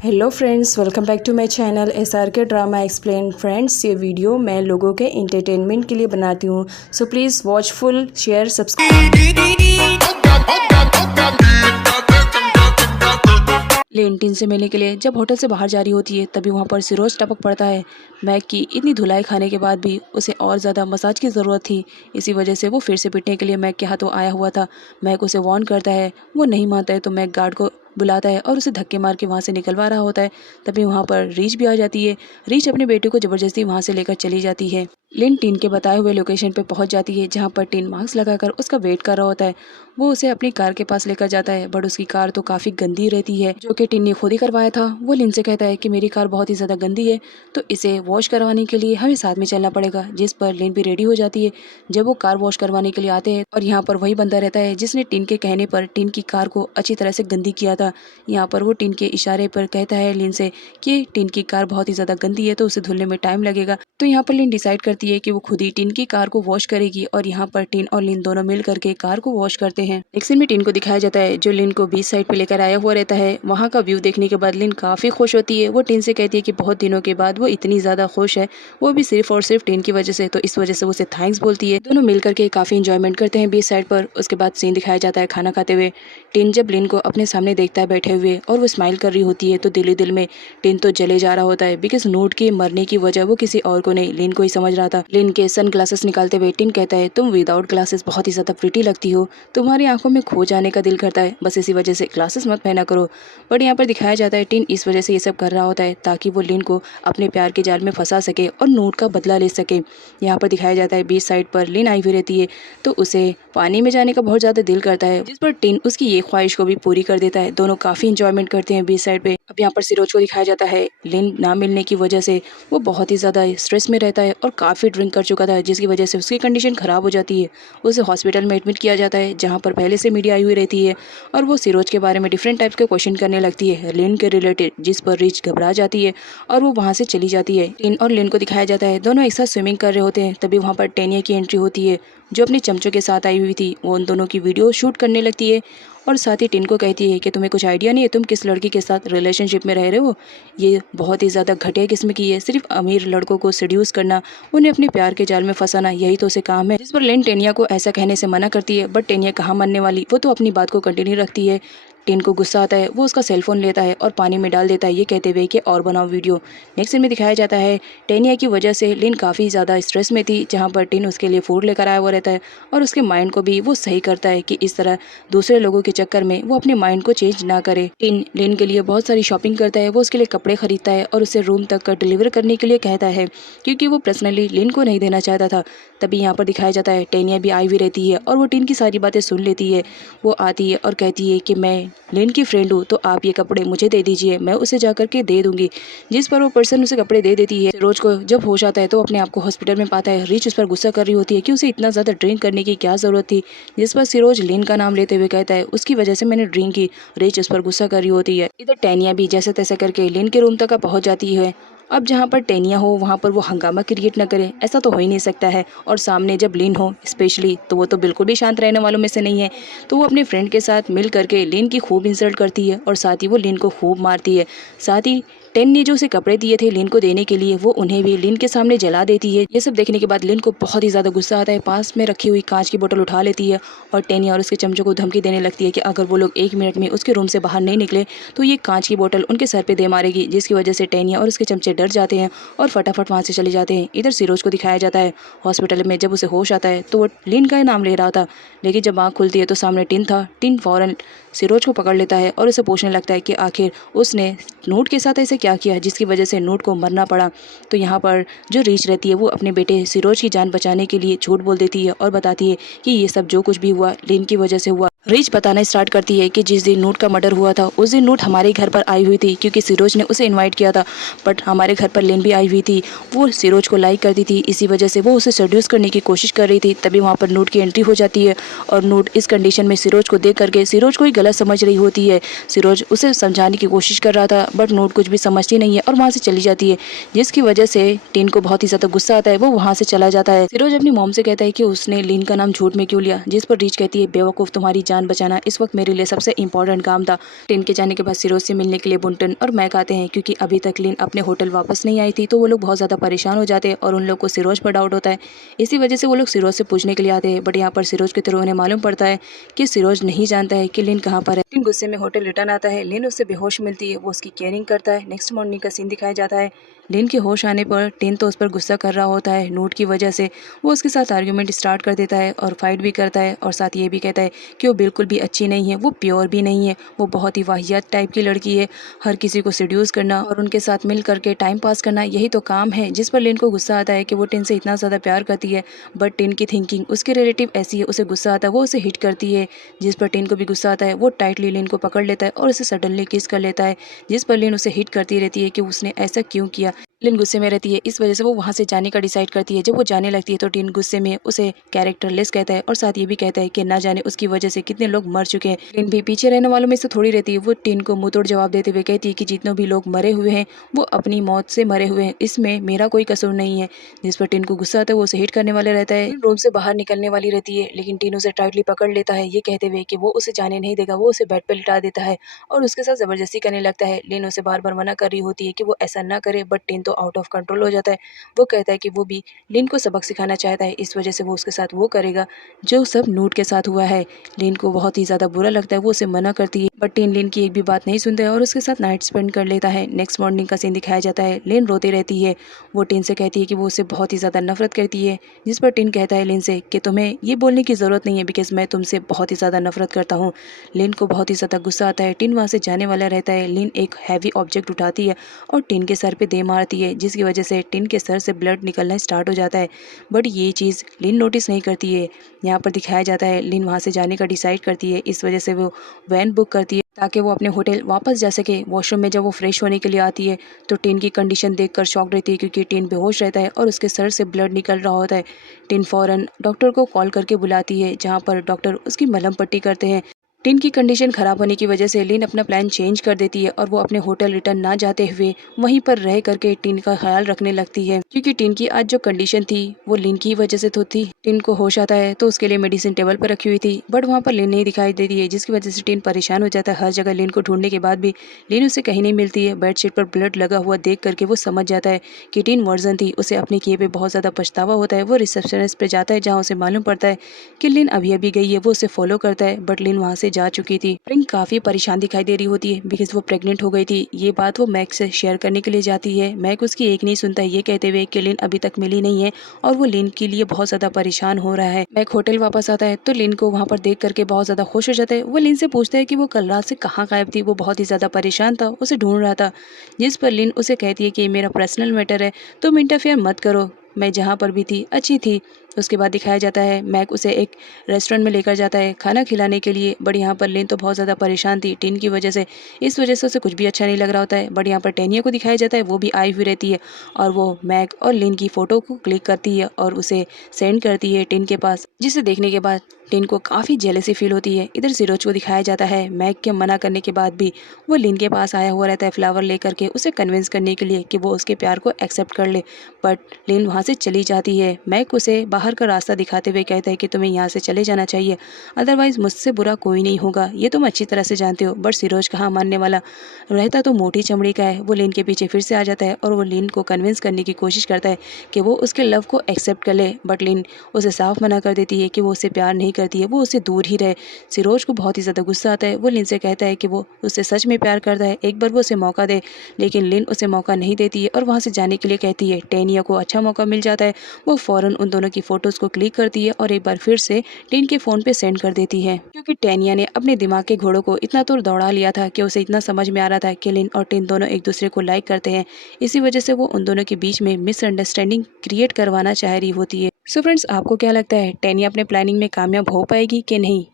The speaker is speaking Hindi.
Hello friends, welcome back to my channel SRK drama explain. Friends, ये वीडियो मैं लोगों के एंटरटेनमेंट के लिए बनाती हूँ, so please watch full, share, subscribe. लेंटिन से मिलने के लिए जब होटल से बाहर जा रही होती है तभी वहाँ पर सिरोज टपक पड़ता है। मैग की इतनी धुलाई खाने के बाद भी उसे और ज़्यादा मसाज की ज़रूरत थी, इसी वजह से वो फिर से पिटने के लिए मैग के हाथों आया हुआ था। मैग उसे वार्न करता है, वो नहीं मानता है तो मैग गार्ड को बुलाता है और उसे धक्के मार के वहाँ से निकलवा रहा होता है। तभी वहाँ पर रीच भी आ जाती है। रीच अपने बेटे को ज़बरदस्ती वहाँ से लेकर चली जाती है। लिन टिन के बताए हुए लोकेशन पर पहुँच जाती है, जहाँ पर टिन मास्क लगाकर उसका वेट कर रहा होता है। वो उसे अपनी कार के पास लेकर जाता है, बट उसकी कार तो काफ़ी गंदी रहती है, जो कि टिन ने खुद ही करवाया था। वो लिन से कहता है कि मेरी कार बहुत ही ज़्यादा गंदी है, तो इसे वॉश करवाने के लिए हमें साथ में चलना पड़ेगा, जिस पर लिन भी रेडी हो जाती है। जब वो कार वॉश करवाने के लिए आते हैं और यहाँ पर वही बंदा रहता है जिसने टिन के कहने पर टिन की कार को अच्छी तरह से गंदी किया था। यहाँ पर वो टिन के इशारे पर कहता है लिन से कि टिन की कार बहुत ही ज़्यादा गंदी है, तो उसे धुलने में टाइम लगेगा। तो यहाँ पर लिन डिसाइड करती है कि वो खुद ही टिन की कार को वॉश करेगी और यहाँ पर टिन और लिन दोनों मिल करके कार को वॉश करते हैं। एक सीन में टिन को दिखाया जाता है जो लिन को बीच साइड पे लेकर आया हुआ रहता है। वहाँ का व्यू देखने के बाद लिन काफ़ी खुश होती है। वो टिन से कहती है कि बहुत दिनों के बाद वो इतनी ज़्यादा खुश है, वो भी सिर्फ और सिर्फ टिन की वजह से, तो इस वजह से वो उसे थैंक्स बोलती है। दोनों मिल करके काफ़ी इंजॉयमेंट करते हैं बीच साइड पर। उसके बाद सीन दिखाया जाता है खाना खाते हुए। टिन जब लिन को अपने सामने देखता है बैठे हुए और वो स्माइल कर रही होती है, तो दिल ही दिल में टिन तो जले जा रहा होता है, बिकॉज नोट के मरने की वजह वो किसी और को नहीं, लिन को ही समझ रहा था। लिन के सन ग्लासेस निकालते हुए टिन कहता है, तुम विदाउट ग्लासेस बहुत ही ज़्यादा प्रिटी लगती हो, तुम्हारी आंखों में खो जाने का दिल करता है, बस इसी वजह से ग्लासेस मत पहना करो। बट यहाँ पर दिखाया जाता है टिन इस वजह से ये सब कर रहा होता है ताकि वो लिन को अपने प्यार के जाल में फंसा सके और नोट का बदला ले सके। यहाँ पर दिखाया जाता है बीच साइड पर लिन आई हुई रहती है, तो उसे पानी में जाने का बहुत ज़्यादा दिल करता है, जिस पर टिन उसकी ये ख्वाहिश को भी पूरी कर देता है। दोनों काफ़ी इंजॉयमेंट करते हैं बीच साइड पे। अब यहाँ पर सिरोज को दिखाया जाता है, लिन ना मिलने की वजह से वो बहुत ही ज़्यादा स्ट्रेस में रहता है और काफ़ी ड्रिंक कर चुका था, जिसकी वजह से उसकी कंडीशन ख़राब हो जाती है। उसे हॉस्पिटल में एडमिट किया जाता है, जहाँ पर पहले से मीडिया आई हुई रहती है और वो सिरोज के बारे में डिफरेंट टाइप्स के क्वेश्चन करने लगती है लिन के रिलेटेड, जिस पर रीच घबरा जाती है और वो वहाँ से चली जाती है। टिन और लिन को दिखाया जाता है दोनों एक साथ स्विमिंग कर रहे होते हैं। तभी वहाँ पर टेनिया की एंट्री होती है, जो अपने चमचों के साथ आई हुई थी। वो उन दोनों की वीडियो शूट करने लगती है और साथ ही टिन को कहती है कि तुम्हें कुछ आइडिया नहीं है तुम किस लड़की के साथ रिलेशनशिप में रह रहे हो, ये बहुत ही ज़्यादा घटिया किस्म की है, सिर्फ अमीर लड़कों को सेड्यूस करना, उन्हें अपने प्यार के जाल में फंसाना, यही तो उसे काम है। जिस पर लिन टेनिया को ऐसा कहने से मना करती है, बट टेनिया कहाँ मानने वाली, वो तो अपनी बात को कंटिन्यू रखती है। टिन को गुस्सा आता है, वो उसका सेलफोन लेता है और पानी में डाल देता है, ये कहते हुए कि और बनाओ वीडियो। नेक्स्ट सीन में दिखाया जाता है टेनिया की वजह से लिन काफ़ी ज़्यादा स्ट्रेस में थी, जहाँ पर टिन उसके लिए फूड लेकर आया हुआ रहता है और उसके माइंड को भी वो सही करता है कि इस तरह दूसरे लोगों के चक्कर में वो अपने माइंड को चेंज ना करे। टिन लिन के लिए बहुत सारी शॉपिंग करता है, वो उसके लिए कपड़े खरीदता है और उसे रूम तक डिलीवर करने के लिए कहता है, क्योंकि वो पर्सनली लिन को नहीं देना चाहता था। तभी यहाँ पर दिखाया जाता है टेनिया भी आई हुई रहती है और वो टिन की सारी बातें सुन लेती है। वो आती है और कहती है कि मैं लिन की फ्रेंड हूँ, तो आप ये कपड़े मुझे दे दीजिए, मैं उसे जा करके दे दूंगी। जिस पर वो पर्सन उसे कपड़े दे देती है। रोज को जब होश आता है तो अपने आप को हॉस्पिटल में पाता है। रीच उस पर गुस्सा कर रही होती है कि उसे इतना ज़्यादा ड्रिंक करने की क्या ज़रूरत थी, जिस पर सिरोज लिन का नाम लेते हुए कहता है उसकी वजह से मैंने ड्रिंक की। रीच उस पर गुस्सा कर रही होती है। इधर टेनिया भी जैसे तैसे करके लिन के रूम तक पहुँच जाती है। अब जहाँ पर टेनिया हो वहाँ पर वो हंगामा क्रिएट न करे, ऐसा तो हो ही नहीं सकता है। और सामने जब लिन हो स्पेशली, तो वो तो बिल्कुल भी शांत रहने वालों में से नहीं है। तो वो अपने फ्रेंड के साथ मिल करके लिन की खूब इंसल्ट करती है और साथ ही वो लिन को खूब मारती है। साथ ही टेन ने जो उसे कपड़े दिए थे लिन को देने के लिए, वो उन्हें भी लिन के सामने जला देती है। ये सब देखने के बाद लिन को बहुत ही ज़्यादा गुस्सा आता है, पास में रखी हुई कांच की बोतल उठा लेती है और टेनिया और उसके चमचों को धमकी देने लगती है कि अगर वो लोग 1 मिनट में उसके रूम से बाहर नहीं निकले तो ये कांच की बोतल उनके सर पे दे मारेगी, जिसकी वजह से टेनिया और उसके चमचे डर जाते हैं और फटाफट वहाँ से चले जाते हैं। इधर सिरोज को दिखाया जाता है हॉस्पिटल में। जब उसे होश आता है तो वो लिन का नाम ले रहा था, लेकिन जब आँख खुलती है तो सामने टिन था। टिन फौरन सिरोज को पकड़ लेता है और उसे पूछने लगता है कि आखिर उसने नोट के साथ ऐसे क्या किया जिसकी वजह से नोट को मरना पड़ा। तो यहाँ पर जो रीच रहती है वो अपने बेटे सिरोज की जान बचाने के लिए झूठ बोल देती है और बताती है कि ये सब जो कुछ भी हुआ लिन की वजह से हुआ। रीच बताना स्टार्ट करती है कि जिस दिन नोट का मर्डर हुआ था उस दिन नोट हमारे घर पर आई हुई थी, क्योंकि सिरोज ने उसे इनवाइट किया था, बट हमारे घर पर लिन भी आई हुई थी। वो सिरोज को लाइक करती थी, इसी वजह से वो उसे सेड्यूस करने की कोशिश कर रही थी। तभी वहाँ पर नोट की एंट्री हो जाती है और नोट इस कंडीशन में सिरोज को देख करके सिरोज को ही गलत समझ रही होती है। सिरोज उसे समझाने की कोशिश कर रहा था, बट नोट कुछ भी समझती नहीं है और वहाँ से चली जाती है, जिसकी वजह से टिन को बहुत ही ज़्यादा गुस्सा आता है। वो वहाँ से चला जाता है। सिरोज अपनी मॉम से कहता है कि उसने लिन का नाम झूठ में क्यों लिया, जिस पर रीच कहती है बेवकूफ़, तुम्हारी जान जान बचाना इस वक्त मेरे लिए सबसे इम्पोर्टेंट काम था। टिन के जाने के बाद सिरोज से मिलने के लिए बुंटन और मैक आते हैं, क्योंकि अभी तक लिन अपने होटल वापस नहीं आई थी, तो वो लोग बहुत ज़्यादा परेशान हो जाते हैं और उन लोग को सिरोज पर डाउट होता है। इसी वजह से वो लोग सिरोज से पूछने के लिए आते हैं, बट यहाँ पर सिरोज के थ्रू उन्हें मालूम पड़ता है कि सिरोज नहीं जानता है कि लिन कहाँ पर है। लिन गुस्से में होटल रिटर्न आता है, लिन उससे बेहोश मिलती है, वो उसकी केयरिंग करता है। नेक्स्ट मॉर्निंग का सीन दिखाया जाता है। लिन के होश आने पर टिन तो उस पर गुस्सा कर रहा होता है नोट की वजह से। वो उसके साथ आर्ग्यूमेंट स्टार्ट कर देता है और फाइट भी करता है, और साथ ये भी कहता है कि वो बिल्कुल भी अच्छी नहीं है, वो प्योर भी नहीं है, वो बहुत ही वाहियात टाइप की लड़की है। हर किसी को सेड्यूस करना और उनके साथ मिल करके टाइम पास करना, यही तो काम है। जिस पर लिन को गुस्सा आता है कि वो टिन से इतना ज़्यादा प्यार करती है, बट टिन की थिंकिंग उसके रिलेटिव ऐसी है, उसे गुस्सा आता है, वो उसे हिट करती है। जिस पर टिन को भी गुस्सा आता है, वो टाइटली लिन को पकड़ लेता है और उसे सडनली किस कर लेता है। जिस पर लिन उसे हिट करती रहती है कि उसने ऐसा क्यों किया। लिन गुस्से में रहती है, इस वजह से वो वहाँ से जाने का डिसाइड करती है। जब वो जाने लगती है तो टिन गुस्से में उसे कैरेक्टरलेस कहता है और साथ ये भी कहता है कि ना जाने उसकी वजह से कितने लोग मर चुके हैं। लिन भी पीछे रहने वालों में से थोड़ी रहती है। वो टिन को मुंह तोड़ जवाब देते हुए कहती है कि जितने भी लोग मरे हुए हैं वो अपनी मौत से मरे हुए हैं, इसमें मेरा कोई कसूर नहीं है। जिस पर टिन को गुस्सा आता है, वो उसे हिट करने वाले रहता है। रूम से बाहर निकलने वाली रहती है, लेकिन टिन उसे टाइटली पकड़ लेता है, ये कहते हुए कि वो उसे जाने नहीं देगा। वो उसे बेड पर लिटा देता है और उसके साथ जबरदस्ती करने लगता है। लिन उसे बार बार मना कर रही होती है कि वो ऐसा ना करे, बट टिन तो आउट ऑफ कंट्रोल हो जाता है। वो कहता है कि वो भी लिन को सबक सिखाना चाहता है, इस वजह से वो उसके साथ वो करेगा जो सब नूट के साथ हुआ है। लिन को बहुत ही ज़्यादा बुरा लगता है, वो उसे मना करती है, बट टिन लिन की एक भी बात नहीं सुनता है और उसके साथ नाइट स्पेंड कर लेता है। नेक्स्ट मॉर्निंग का सीन दिखाया जाता है। लिन रोती रहती है, वो टिन से कहती है कि वो उससे बहुत ही ज़्यादा नफरत करती है। जिस पर टिन कहता है लिन से कि तुम्हें ये बोलने की ज़रूरत नहीं है, बिकॉज मैं तुमसे बहुत ही ज़्यादा नफरत करता हूँ। लिन को बहुत ही ज़्यादा गुस्सा आता है। टिन वहाँ से जाने वाला रहता है। लिन एक हैवी ऑब्जेक्ट उठाती है और टिन के सर पे दे मारती है, जिसकी वजह से टिन के सर से ब्लड निकलना स्टार्ट हो जाता है, बट ये चीज़ लिन नोटिस नहीं करती है। यहाँ पर दिखाया जाता है लिन वहाँ से जाने का डिसाइड करती है, इस वजह से वो वैन बुक करती है ताकि वो अपने होटल वापस जा सके। वॉशरूम में जब वो फ्रेश होने के लिए आती है तो टिन की कंडीशन देखकर शॉक रहती है, क्योंकि टिन बेहोश रहता है और उसके सर से ब्लड निकल रहा होता है। टिन फौरन डॉक्टर को कॉल करके बुलाती है, जहाँ पर डॉक्टर उसकी मलहम पट्टी करते हैं। टिन की कंडीशन खराब होने की वजह से लिन अपना प्लान चेंज कर देती है और वो अपने होटल रिटर्न ना जाते हुए वहीं पर रह करके टिन का ख्याल रखने लगती है, क्योंकि टिन की आज जो कंडीशन थी वो लिन की वजह से तो थी। टिन को होश आता है तो उसके लिए मेडिसिन टेबल पर रखी हुई थी, बट वहाँ पर लिन नहीं दिखाई देती है, जिसकी वजह से टिन परेशान हो जाता है। हर जगह लिन को ढूंढने के बाद भी लिन उसे कहीं नहीं मिलती है। बेडशीट पर ब्लड लगा हुआ देख करके वो समझ जाता है कि टिन वर्जन थी। उसे अपने किए पे बहुत ज़्यादा पछतावा होता है। वो रिसेप्शनिस्ट पे जाता है, जहाँ उसे मालूम पड़ता है कि लिन अभी अभी गई है। वो उसे फॉलो करता है, बट लिन वहाँ से जा चुकी थी। रिंग काफ़ी परेशान दिखाई दे रही होती है, बिकॉज वो प्रेग्नेंट हो गई थी। ये बात वो मैक से शेयर करने के लिए जाती है। मैक उसकी एक नहीं सुनता है, ये कहते हुए कि लिन अभी तक मिली नहीं है और वो लिन के लिए बहुत ज़्यादा परेशान हो रहा है। मैक होटल वापस आता है तो लिन को वहाँ पर देख करके बहुत ज़्यादा खुश हो जाता है। वो लिन से पूछता है कि वो कल रात से कहाँ गायब थी। वो बहुत ही ज़्यादा परेशान था, उसे ढूंढ रहा था। जिस पर लिन उसे कहती है कि मेरा पर्सनल मैटर है, तुम इंटरफेयर मत करो, मैं जहाँ पर भी थी अच्छी थी। उसके बाद दिखाया जाता है मैक उसे एक रेस्टोरेंट में लेकर जाता है खाना खिलाने के लिए, बट यहाँ पर लिन तो बहुत ज़्यादा परेशान थी टिन की वजह से। इस वजह से उसे कुछ भी अच्छा नहीं लग रहा होता है। बट यहाँ पर टेनिया को दिखाया जाता है, वो भी आई हुई रहती है और वो मैक और लिन की फ़ोटो को क्लिक करती है और उसे सेंड करती है टिन के पास, जिसे देखने के बाद टिन को काफ़ी जेलसी फील होती है। इधर सिरोज को दिखाया जाता है, मैक के मना करने के बाद भी वो लिन के पास आया हुआ रहता है फ्लावर लेकर के, उसे कन्विंस करने के लिए कि वो उसके प्यार को एक्सेप्ट कर ले, बट लिन वहाँ से चली जाती है। मैक उसे बाहर का रास्ता दिखाते हुए कहता है कि तुम्हें यहाँ से चले जाना चाहिए, अदरवाइज मुझसे बुरा कोई नहीं होगा, ये तुम अच्छी तरह से जानते हो। बट सिरोज कहाँ मानने वाला, रहता तो मोटी चमड़ी का है। वो लिन के पीछे फिर से आ जाता है और वो लिन को कन्विंस करने की कोशिश करता है कि वो उसके लव को एक्सेप्ट कर ले, बट लिन उसे साफ मना कर देती है कि वो उससे प्यार नहीं करती है, वो उससे दूर ही रहे। सिरोज को बहुत ही ज़्यादा गुस्सा आता है। वो लिन से कहता है कि वो उससे सच में प्यार करता है, एक बार वो उसे मौका दे, लेकिन लिन उसे मौका नहीं देती है और वहाँ से जाने के लिए कहती है। टेनिया को अच्छा मौका मिल जाता है, वो फ़ौरन उन दोनों की फ़ोटोज़ को क्लिक करती है और एक बार फिर से टिन के फ़ोन पे सेंड कर देती है, क्योंकि टेनिया ने अपने दिमाग के घोड़ों को इतना तो दौड़ा लिया था कि उसे इतना समझ में आ रहा था कि लिन और टिन दोनों एक दूसरे को लाइक करते हैं। इसी वजह से वो उन दोनों के बीच में मिसअंडरस्टैंडिंग क्रिएट करवाना चाह रही होती है। सो फ्रेंड्स, आपको क्या लगता है टेनिया अपने प्लानिंग में कामयाब हो पाएगी कि नहीं?